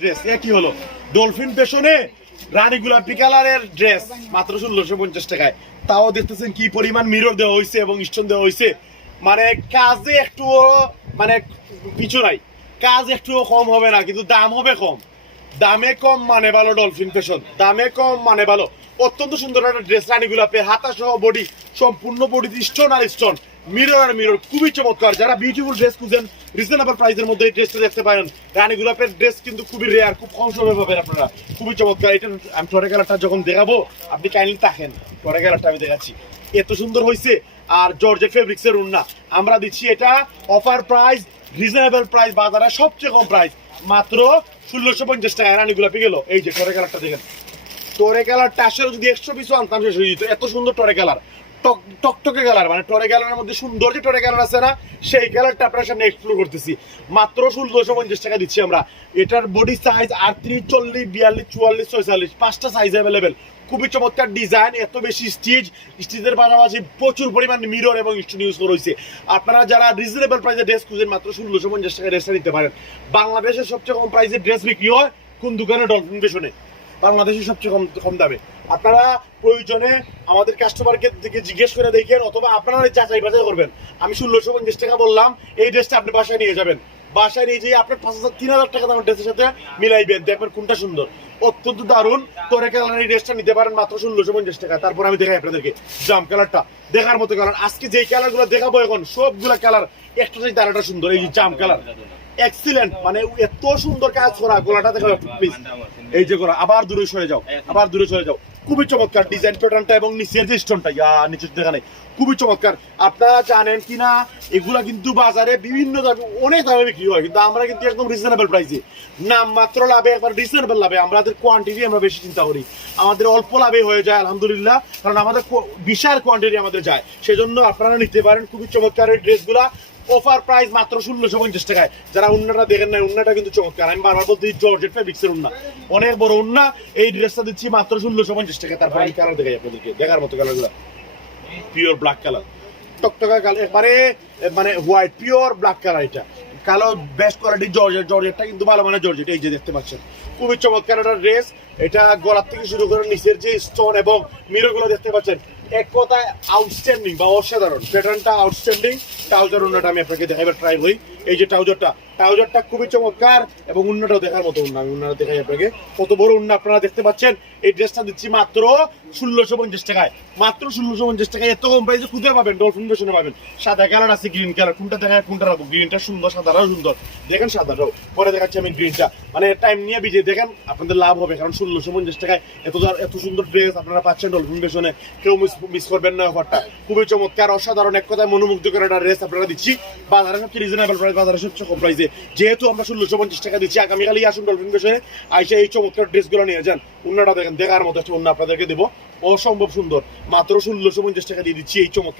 Dress এ কি হলো? Dolphin পেশনে রানী গোলাপি কালারের ড্রেস মাত্র ষোলোশো পঞ্চাশ টাকায়। তাও দেখতেছেন কি পরিমাণ মিরর দেওয়া হয়েছে এবং স্টোন দেওয়া হয়েছে মানে কাজে একটু মানে পিছু নাই। কাজ একটু কম হবে না, কিন্তু দাম হবে কম। দামে কম মানে ভালো ডলফিন ফ্যাশন দামে কম মানে ভালো। অত্যন্ত সুন্দর একটা ড্রেস রানী গোলাপের হাতা সহ বডি সম্পূর্ণ বডি স্টোন আর স্টোন মিরর মিরর খুবই চমৎকার। যারা বিউটিফুল ড্রেস খুঁজেন রিজনেবল প্রাইসের মধ্যে এই ড্রেসটা দেখতে পারেন। রানী গোলাপের ড্রেস কিন্তু খুবই রেয়ার খুব কম সময় পাবেন আপনারা। খুবই চমৎকার। এটা আমি টরে কালারটা যখন দেখাবো, আপনি কাইন্ডলি টরে কালারটা আমি দেখাচ্ছি। এত সুন্দর হয়েছে আর জর্জেট ফেব্রিক্স এর উন্না আমরা দিচ্ছি এটা অফার প্রাইস রিজনেবল প্রাইস বাজারে সবচেয়ে কম প্রাইস মাত্র ষোলোশো পঞ্চাশ টাকা রানী গোলাপি গেল। এই যে টরে কালারটা দেখেন। টরে কালার টাসের যদি একশো পিসও আনতাম শেষ হয়ে যেত এত সুন্দর টরে কালার টকটকে কালার মানে টরে কালারের মধ্যে সুন্দর যে টরে কালার আছে না, সেই কালারটা আপনার সামনে এক্সপ্লোর করতেছি। মাত্র ষোলোশো পঞ্চাশ টাকা দিচ্ছি আমরা। এটার বডি সাইজ আটত্রিশ, চল্লিশ, বিয়াল্লিশ, চুয়াল্লিশ, ছয়চল্লিশ, পাঁচটা সাইজ অ্যাভেলেবেল খুবই চমৎকার ডিজাইন এত বেশি স্টিচ স্টিচের পাশাপাশি প্রচুর পরিমাণ মিরর এবং স্টোন ইউজ করা হয়েছে। আপনারা যারা রিজনেবল প্রাইসে ড্রেস খুঁজেন, মাত্র ষোলোশো পঞ্চাশ টাকা ড্রেসটা নিতে পারেন। বাংলাদেশের সবচেয়ে কম প্রাইসে ড্রেস বিক্রি হয় কোন দোকানে ডলফিন পেছনে বাংলাদেশের সবচেয়ে কম কম দামে। আপনারা প্রয়োজনে আমাদের কাস্টমারকে থেকে জিজ্ঞেস করে দেখেন, অথবা আপনারা যাচাই বাছাই করবেন। আমি ষোলোশো পঞ্চাশ টাকা বললাম, এই ড্রেসটা আপনি বাসায় নিয়ে যাবেন। বাসায় নিয়ে যেয়ে আপনার পাঁচ হাজার, তিন হাজার টাকা দামের ড্রেসের সাথে মিলাইবেন। দেখবেন কোনটা সুন্দর। অত্যন্ত দারুণ। তোরে কালার এই ড্রেসটা নিতে পারেন মাত্র ষোলোশো পঞ্চাশ টাকা। তারপর আমি দেখাই আপনাদেরকে জাম কালারটা দেখার মতো কালার আজকে যেই কালারগুলো দেখাবো এখন, সবগুলা কালার একটা তারাটা সুন্দর। এই যে জাম কালার এক্সিলেন্ট মানে এত সুন্দর কাজ করা। গোলাটা দেখো প্লিজ এই যে গোলা আবার দূরে সরে যাও আবার দূরে সরে যাও। খুবই চমৎকার ডিজাইন প্যাটার্নটা এবং নিচের যে স্টোনটা ইয়া নিচের দেখা নেই খুবই চমৎকার। আপনারা জানেন কিনা এগুলা কিন্তু বাজারে বিভিন্ন দামে অনেক দামে বিক্রি হয় কিন্তু আমরা কিন্তু একদম রিজনেবল প্রাইসে নাম মাত্র লাভে একবার রিজনেবল লাভে। আমাদের কোয়ান্টিটি আমরা বেশি চিন্তা করি। আমাদের অল্প লাভে হয়ে যায় আলহামদুলিল্লাহ। কারণ আমাদের কো- বিশাল কোয়ান্টিটি আমাদের যায়। সেজন্য আপনারা নিতে পারেন খুবই চমৎকার এই ড্রেসগুলা অফার প্রাইস মাত্র ষোলোশো পঞ্চাশ টাকায়। যারা উন্নাটা দেখেন না উন্নাটা কিন্তু চমৎকার। আমি বারবার বলতে জর্জেট ফেব্রিক্সের উন্না। অনেক বড় উন্না, এই ড্রেসটা দিচ্ছি মাত্র ষোলোশো পঞ্চাশ টাকা তারপর আমি কালার দেখাই আপনাদেরকে। দেখার মতো কালারগুলো পিওর ব্ল্যাক কালার টকটকা কালার একবারে মানে হোয়াইট পিওর ব্ল্যাক কালার এটা। কালো বেস্ট কোয়ালিটি জর্জেট জর্জেটটা কিন্তু ভালো মানে জর্জেট এই যে দেখতে পাচ্ছেন। খুবই চমৎকার একটা ড্রেস এটা গলার থেকে শুরু করে নিচের যে স্টোন এবং মিররগুলো দেখতে পাচ্ছেন এক কথায় আউটস্ট্যান্ডিং বা অসাধারণ। প্যাটার্নটা আউটস্ট্যান্ডিং ট্রাউজার উন্নাটা আমি আপনাকে দেখাবার ট্রাই হই এই যে ট্রাউজারটা ট্রাউজারটা খুবই চমৎকার এবং উন্নাটাও দেখার মতো উন্না আমি উন্নাটা দেখাই আপনাকে। কত বড় উন্না আপনারা দেখতে পাচ্ছেন? এই ড্রেসটা দিচ্ছি মাত্র ষোলোশো পঞ্চাশ টাকায়। মাত্র ষোলোশো পঞ্চাশ টাকায় এত কম প্রাইসে খুঁজে পাবেন ডলফিন ফ্যাশনে পাবেন। সাদা কালার আছে গ্রিন কালার। কোনটা দেখায়, কোনটা রাখব? গ্রিনটা সুন্দর, সাদাটাও সুন্দর। দেখেন সাদাটাও। পরে দেখাচ্ছি আমি গ্রিনটা মানে টাইম নিয়ে বিজে দেখেন, আপনাদের লাভ হবে, কারণ ষোলোশো পঞ্চাশ টাকায় এত এত সুন্দর ড্রেস আপনারা পাচ্ছেন ডলফিন ফ্যাশনে কেউ মিস করবেন না অফারটা খুবই চমৎকার, অসাধারণ। এক কথায় মনোমুগ্ধকর একটা ড্রেস আপনারা দিচ্ছি। বাজারে সবচেয়ে রিজনেবল প্রাইস বাজারে সবচেয়ে কম প্রাইসে যেহেতু আমরা ষোলোশো পঞ্চাশ টাকা দিচ্ছি, আগামীকালই আসুন ডলফিন ফ্যাশনে আইসা এই চমৎকার ড্রেসগুলো নিয়ে যান। অন্যটা দেখেন, দেখার মতো একটা অন্য আপনাদেরকে দেবো। অসম্ভব সুন্দর। মাত্র ষোলোশো পঞ্চাশ টাকা দিয়ে দিচ্ছি এই চমৎকার